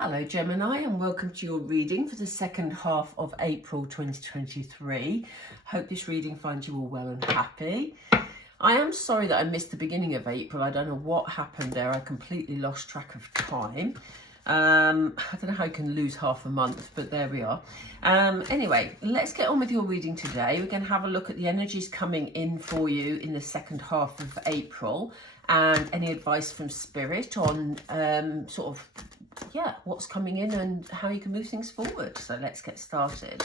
Hello Gemini, and welcome to your reading for the second half of April 2023. Hope this reading finds you all well and happy. I am sorry that I missed the beginning of April. I don't know what happened there. I completely lost track of time. I don't know how you can lose half a month, but there we are. Anyway, let's get on with your reading today. We're going to have a look at the energies coming in for you in the second half of April and any advice from Spirit on what's coming in and how you can move things forward. So let's get started.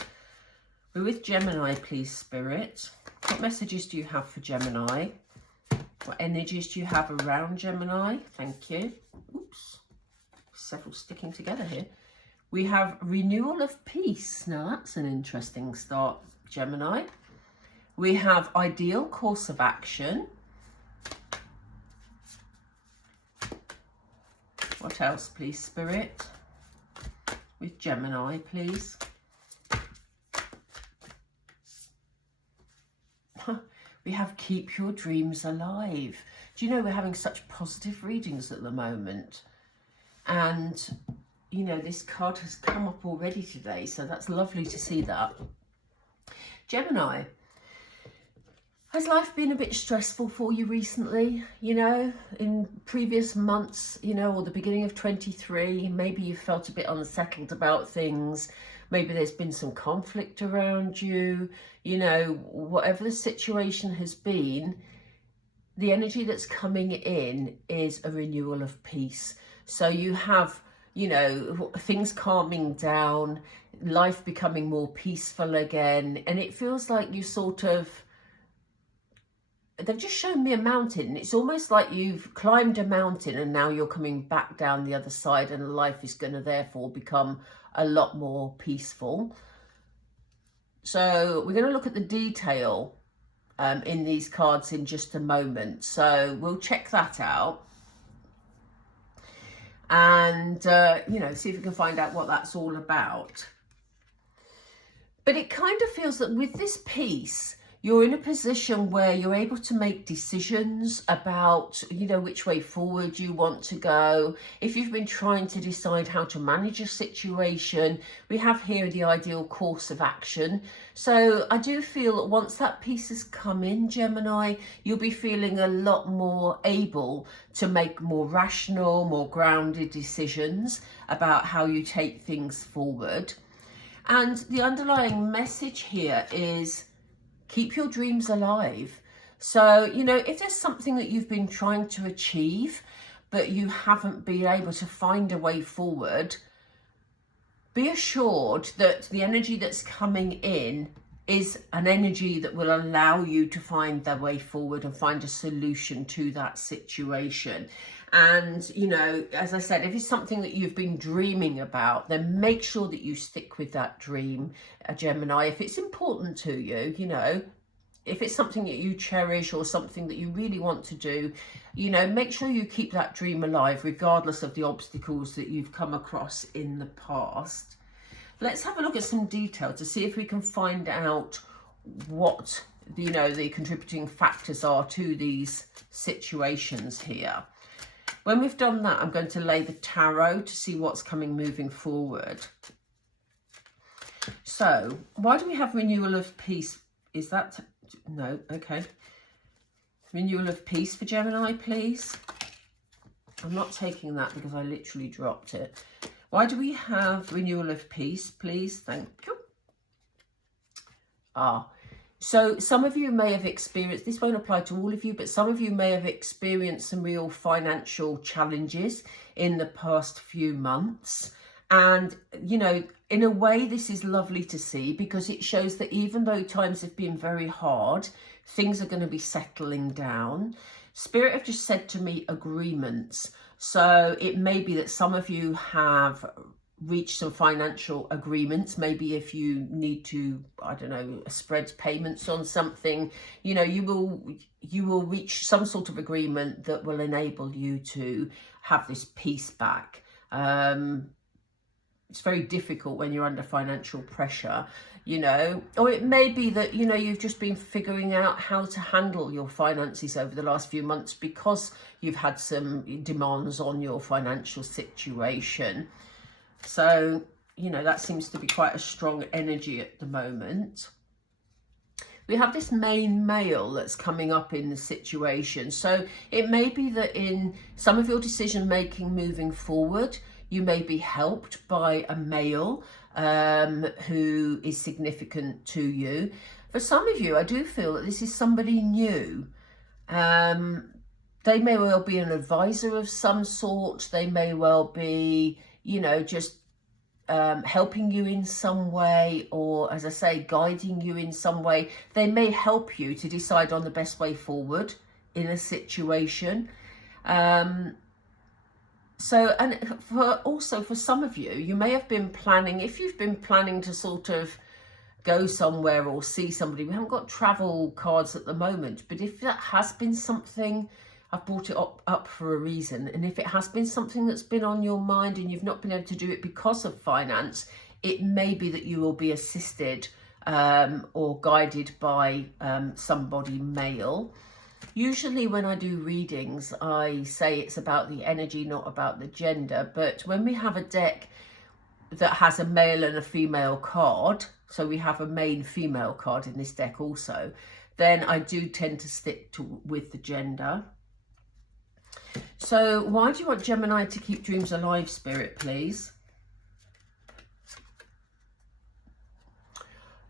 We're with Gemini, please, Spirit. What messages do you have for Gemini? What energies do you have around Gemini? Thank you. Oops. Several sticking together here. We have renewal of peace. Now that's an interesting start, Gemini. We have ideal course of action. What else, please, Spirit? With Gemini, please. We have keep your dreams alive. Do you know we're having such positive readings at the moment? And, you know, this card has come up already today, so that's lovely to see that. Gemini, has life been a bit stressful for you recently? You know, in previous months, you know, or the beginning of 23, maybe you felt a bit unsettled about things. Maybe there's been some conflict around you. You know, whatever the situation has been, the energy that's coming in is a renewal of peace. So you have, you know, things calming down, life becoming more peaceful again. And it feels like you sort of, they've just shown me a mountain. It's almost like you've climbed a mountain and now you're coming back down the other side, and life is going to therefore become a lot more peaceful. So we're going to look at the detail in these cards in just a moment. So we'll check that out. And, you know, see if we can find out what that's all about. But it kind of feels that with this peace, you're in a position where you're able to make decisions about, you know, which way forward you want to go. If you've been trying to decide how to manage a situation, we have here the ideal course of action. So I do feel that once that peace has come in, Gemini, you'll be feeling a lot more able to make more rational, more grounded decisions about how you take things forward. And the underlying message here is, keep your dreams alive. So, you know, if there's something that you've been trying to achieve, but you haven't been able to find a way forward, be assured that the energy that's coming in is an energy that will allow you to find the way forward and find a solution to that situation. And, you know, as I said, if it's something that you've been dreaming about, then make sure that you stick with that dream, Gemini. If it's important to you, you know, if it's something that you cherish or something that you really want to do, you know, make sure you keep that dream alive, regardless of the obstacles that you've come across in the past. Let's have a look at some detail to see if we can find out what, you know, the contributing factors are to these situations here. When we've done that, I'm going to lay the tarot to see what's coming moving forward. So, why do we have renewal of peace? Is that, no, okay. Renewal of peace for Gemini, please. I'm not taking that because I literally dropped it. Why do we have renewal of peace, please? Thank you. So some of you may have experienced, this won't apply to all of you, but some of you may have experienced some real financial challenges in the past few months. And, you know, in a way, this is lovely to see because it shows that even though times have been very hard, things are going to be settling down. Spirit have just said to me agreements. So it may be that some of you have reach some financial agreements. Maybe if you need to, I don't know, spread payments on something, you know, you will reach some sort of agreement that will enable you to have this peace back. It's very difficult when you're under financial pressure, you know, or it may be that, you know, you've just been figuring out how to handle your finances over the last few months because you've had some demands on your financial situation. So, you know, that seems to be quite a strong energy at the moment. We have this main male that's coming up in the situation. So it may be that in some of your decision making moving forward, you may be helped by a male who is significant to you. For some of you, I do feel that this is somebody new. They may well be an advisor of some sort. They may well be, you know, just helping you in some way, or as I say, guiding you in some way. They may help you to decide on the best way forward in a situation. So, and for some of you, you may have been planning, if you've been planning to sort of go somewhere or see somebody. We haven't got travel cards at the moment, but if that has been something, I've brought it up for a reason. And if it has been something that's been on your mind and you've not been able to do it because of finance, it may be that you will be assisted or guided by somebody male. Usually when I do readings, I say it's about the energy, not about the gender. But when we have a deck that has a male and a female card, so we have a main female card in this deck also, then I do tend to stick with the gender. So why do you want Gemini to keep dreams alive, Spirit, please?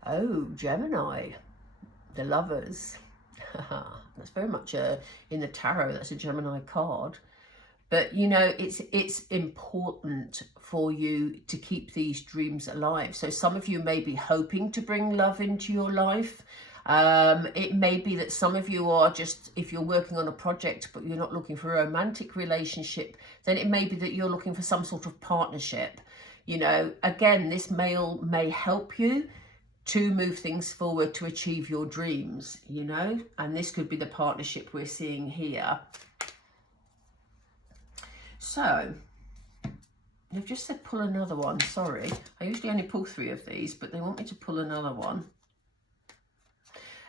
Oh, Gemini, the Lovers. That's very much in the tarot, that's a Gemini card. But, you know, it's important for you to keep these dreams alive. So some of you may be hoping to bring love into your life. It may be that some of you are just, if you're working on a project but you're not looking for a romantic relationship, then it may be that you're looking for some sort of partnership. You know, again, this male may help you to move things forward to achieve your dreams, you know, and this could be the partnership we're seeing here. So they've just said pull another one. Sorry, I usually only pull 3 of these, but they want me to pull another one.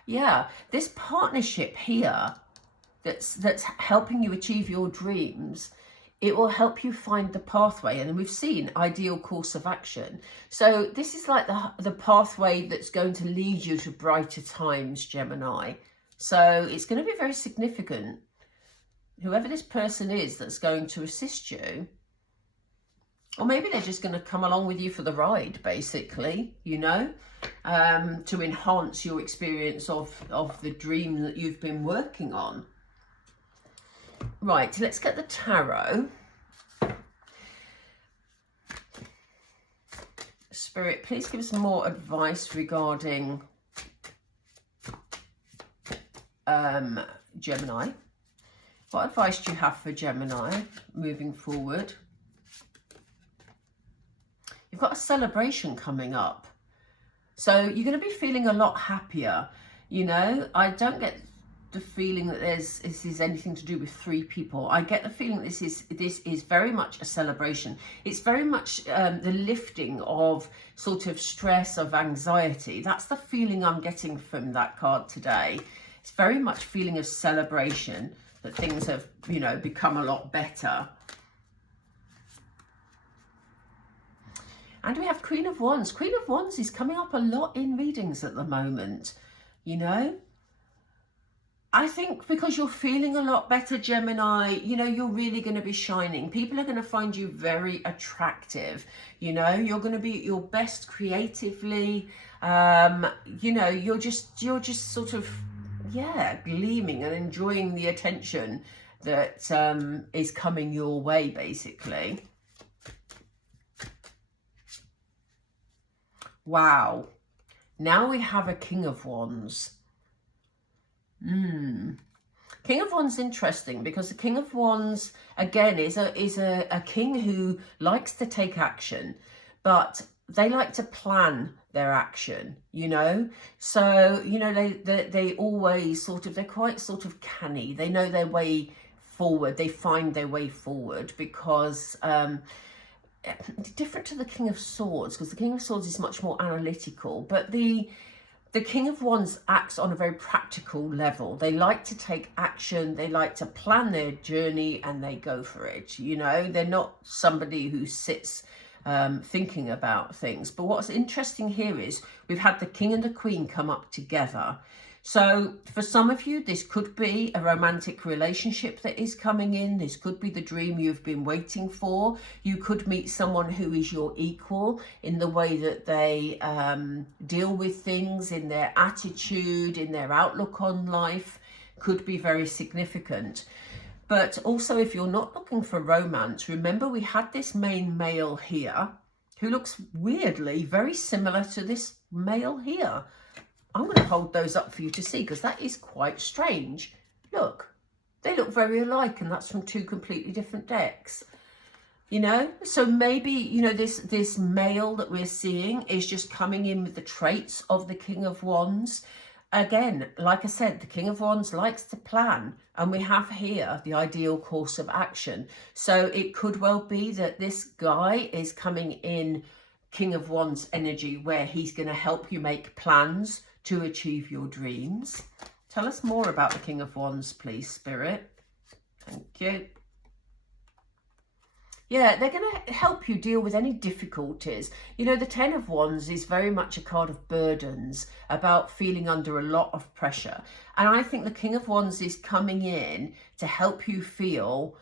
Yeah, this partnership here that's helping you achieve your dreams, it will help you find the pathway. And we've seen ideal course of action. So this is like the pathway that's going to lead you to brighter times, Gemini. So it's going to be very significant. Whoever this person is that's going to assist you, or maybe they're just going to come along with you for the ride, basically, you know, to enhance your experience of the dream that you've been working on. Right, let's get the tarot. Spirit, please give us more advice regarding Gemini. What advice do you have for Gemini moving forward? You've got a celebration coming up. So you're going to be feeling a lot happier. You know, I don't get the feeling that this is anything to do with 3 people. I get the feeling this is very much a celebration. It's very much the lifting of sort of stress, of anxiety. That's the feeling I'm getting from that card today. It's very much feeling of celebration, that things have, you know, become a lot better. And we have Queen of Wands. Queen of Wands is coming up a lot in readings at the moment, you know. I think because you're feeling a lot better, Gemini, you know, you're really going to be shining. People are going to find you very attractive. You know, you're going to be at your best creatively. You know, you're just sort of, yeah, gleaming and enjoying the attention that is coming your way, basically. Wow. Now we have a King of Wands. King of Wands, interesting, because the King of Wands again is a king who likes to take action, but they like to plan their action, you know. So, you know, they always sort of, they're quite sort of canny. They know their way forward. They find their way forward because different to the King of Swords, because the King of Swords is much more analytical, but the King of Wands acts on a very practical level. They like to take action, they like to plan their journey, and they go for it. You know, they're not somebody who sits thinking about things. But what's interesting here is we've had the King and the Queen come up together. So for some of you, this could be a romantic relationship that is coming in. This could be the dream you've been waiting for. You could meet someone who is your equal in the way that they deal with things, in their attitude, in their outlook on life. Could be very significant. But also, if you're not looking for romance, remember we had this main male here who looks weirdly very similar to this male here. I'm going to hold those up for you to see, because that is quite strange. Look, they look very alike, and that's from two completely different decks. You know, so maybe, you know, this male that we're seeing is just coming in with the traits of the King of Wands. Again, like I said, the King of Wands likes to plan, and we have here the ideal course of action. So it could well be that this guy is coming in King of Wands energy, where he's going to help you make plans to achieve your dreams. Tell us more about the King of Wands, please, Spirit. Thank you. Yeah, they're going to help you deal with any difficulties. You know, the Ten of Wands is very much a card of burdens, about feeling under a lot of pressure. And I think the King of Wands is coming in to help you feel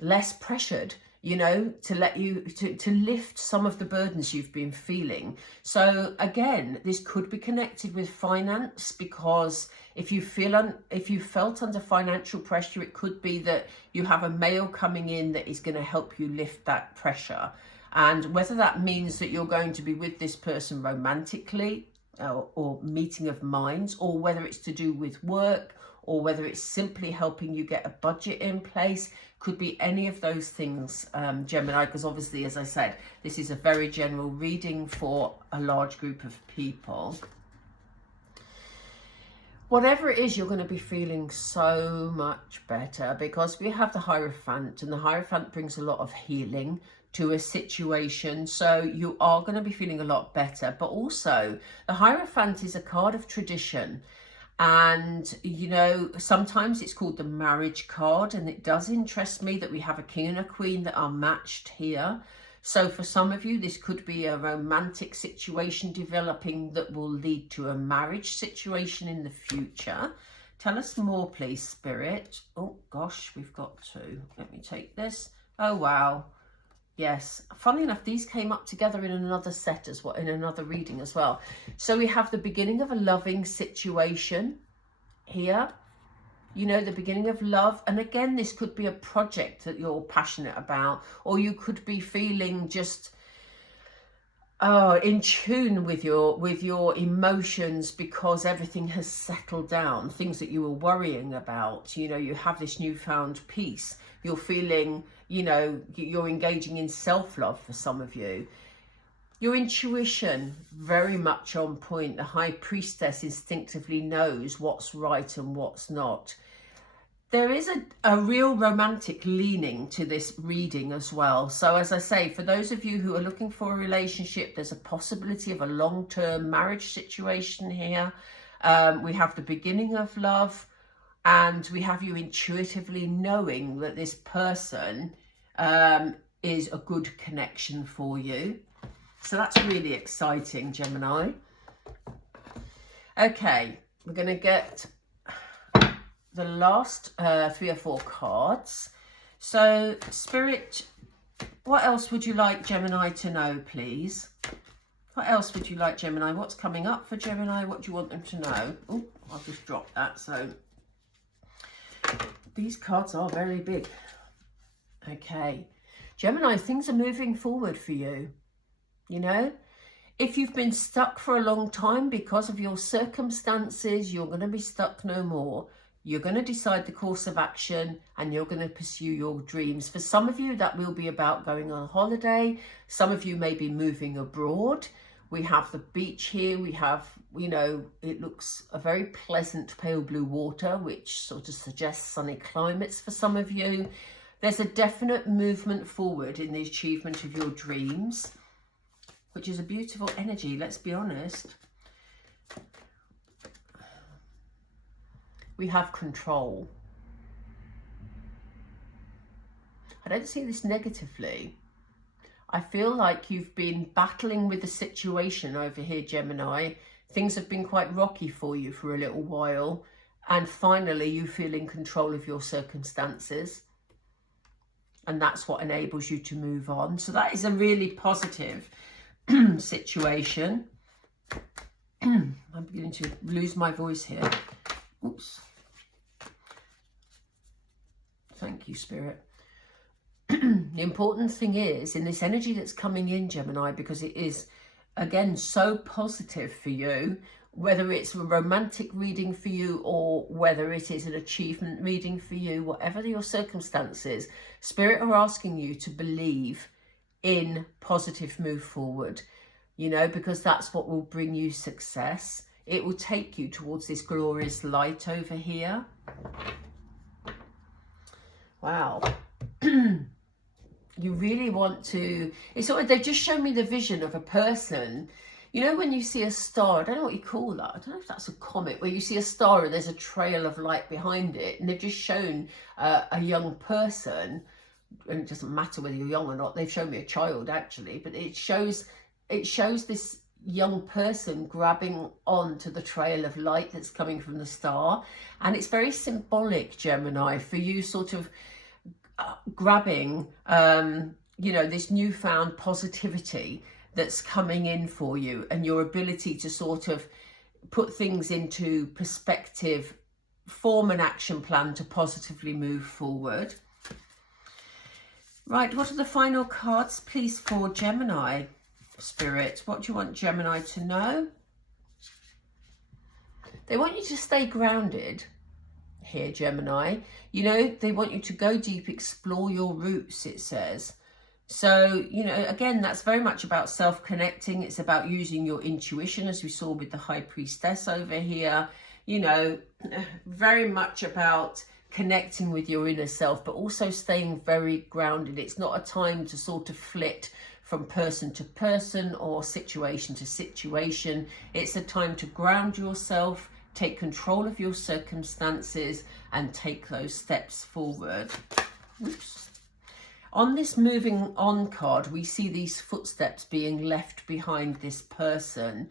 less pressured, you know, to let you, to lift some of the burdens you've been feeling. So again, this could be connected with finance, because if you felt under financial pressure, it could be that you have a male coming in that is going to help you lift that pressure. And whether that means that you're going to be with this person romantically, or meeting of minds, or whether it's to do with work, or whether it's simply helping you get a budget in place, could be any of those things, Gemini, because obviously, as I said, this is a very general reading for a large group of people. Whatever it is, you're going to be feeling so much better, because we have the Hierophant, and the Hierophant brings a lot of healing to a situation. So you are going to be feeling a lot better. But also, the Hierophant is a card of tradition. And, you know, sometimes it's called the marriage card, and it does interest me that we have a King and a Queen that are matched here. So for some of you, this could be a romantic situation developing that will lead to a marriage situation in the future. Tell us more, please, Spirit. Oh, gosh, we've got two. Let me take this. Oh, wow. Yes, funny enough, these came up together in another set as well, in another reading as well. So we have the beginning of a loving situation here, you know, the beginning of love. And again, this could be a project that you're passionate about, or you could be feeling just in tune with your emotions, because everything has settled down, things that you were worrying about. You know, you have this newfound peace. You're feeling, you know, you're engaging in self-love for some of you. Your intuition, very much on point. The High Priestess instinctively knows what's right and what's not. There is a real romantic leaning to this reading as well. So as I say, for those of you who are looking for a relationship, there's a possibility of a long-term marriage situation here. We have the beginning of love. And we have you intuitively knowing that this person is a good connection for you. So that's really exciting, Gemini. Okay, we're going to get the last 3 or 4 cards. So, Spirit, what else would you like Gemini to know, please? What else would you like, Gemini? What's coming up for Gemini? What do you want them to know? Oh, I'll just drop that. So these cards are very big. Okay, Gemini, things are moving forward for you. You know, if you've been stuck for a long time because of your circumstances, you're going to be stuck no more. You're going to decide the course of action, and you're going to pursue your dreams. For some of you, that will be about going on holiday. Some of you may be moving abroad. We have the beach here. We have, you know, it looks a very pleasant pale blue water, which sort of suggests sunny climates for some of you. There's a definite movement forward in the achievement of your dreams, which is a beautiful energy, let's be honest. We have control. I don't see this negatively. I feel like you've been battling with the situation over here, Gemini. Things have been quite rocky for you for a little while. And finally, you feel in control of your circumstances. And that's what enables you to move on. So that is a really positive situation. I'm beginning to lose my voice here. Oops. Thank you, Spirit. The important thing is, in this energy that's coming in, Gemini, because it is, again, so positive for you, whether it's a romantic reading for you or whether it is an achievement reading for you, whatever your circumstances, Spirit are asking you to believe in positive move forward, you know, because that's what will bring you success. It will take you towards this glorious light over here. Wow. You really want to, it's sort of, they've just shown me the vision of a person. You know, when you see a star, I don't know what you call that. I don't know if that's a comet, where you see a star and there's a trail of light behind it. And they've just shown a young person, and it doesn't matter whether you're young or not. They've shown me a child, actually. But it shows this young person grabbing onto the trail of light that's coming from the star. And it's very symbolic, Gemini, for you sort of grabbing, you know, this newfound positivity that's coming in for you, and your ability to sort of put things into perspective, form an action plan to positively move forward. Right, what are the final cards, please, for Gemini, Spirit? What do you want Gemini to know? They want you to stay grounded here, Gemini. You know, they want you to go deep, explore your roots, it says. So, you know, again, that's very much about self-connecting. It's about using your intuition, as we saw with the High Priestess over here. You know, very much about connecting with your inner self, but also staying very grounded. It's not a time to sort of flit from person to person or situation to situation. It's a time to ground yourself, take control of your circumstances, and take those steps forward. Oops. On this moving on card, we see these footsteps being left behind this person.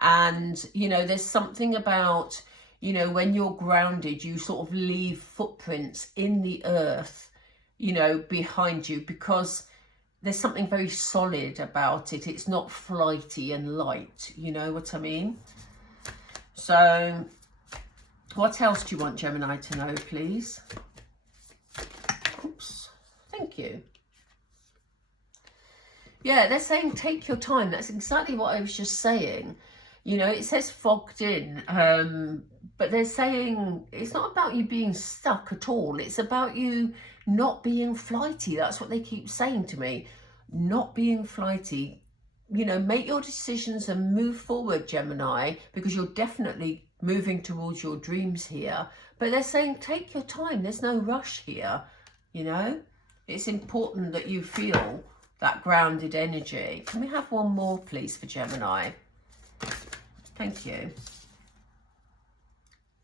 And, you know, there's something about, you know, when you're grounded, you sort of leave footprints in the earth, you know, behind you, because there's something very solid about it. It's not flighty and light, you know what I mean? So what else do you want Gemini to know, please? Oops. Thank you. Yeah, they're saying take your time. That's exactly what I was just saying. You know, it says fogged in, but they're saying it's not about you being stuck at all. It's about you not being flighty. That's what they keep saying to me. Not being flighty. You know, make your decisions and move forward, Gemini, because you're definitely moving towards your dreams here. But they're saying take your time. There's no rush here, you know. It's important that you feel that grounded energy. Can we have one more, please, for Gemini? Thank you.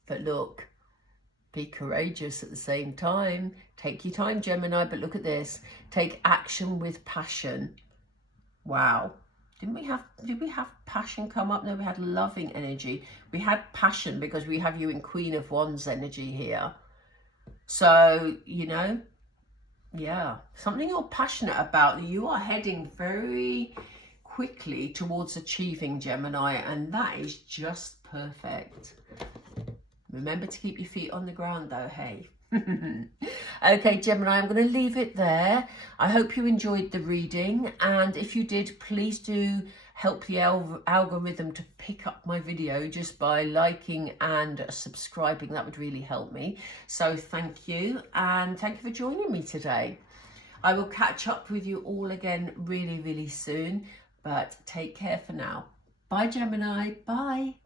But look, be courageous at the same time. Take your time, Gemini, but look at this. Take action with passion. Wow. Did we have passion come up? No, we had loving energy. We had passion because we have you in Queen of Wands energy here. So, you know, yeah, something you're passionate about, you are heading very quickly towards achieving, Gemini, and that is just perfect. Remember to keep your feet on the ground though, hey. Okay, Gemini, I'm going to leave it there. I hope you enjoyed the reading, and if you did, please do help the algorithm to pick up my video just by liking and subscribing. That would really help me. So thank you, and thank you for joining me today. I will catch up with you all again really, really soon, but take care for now. Bye, Gemini. Bye.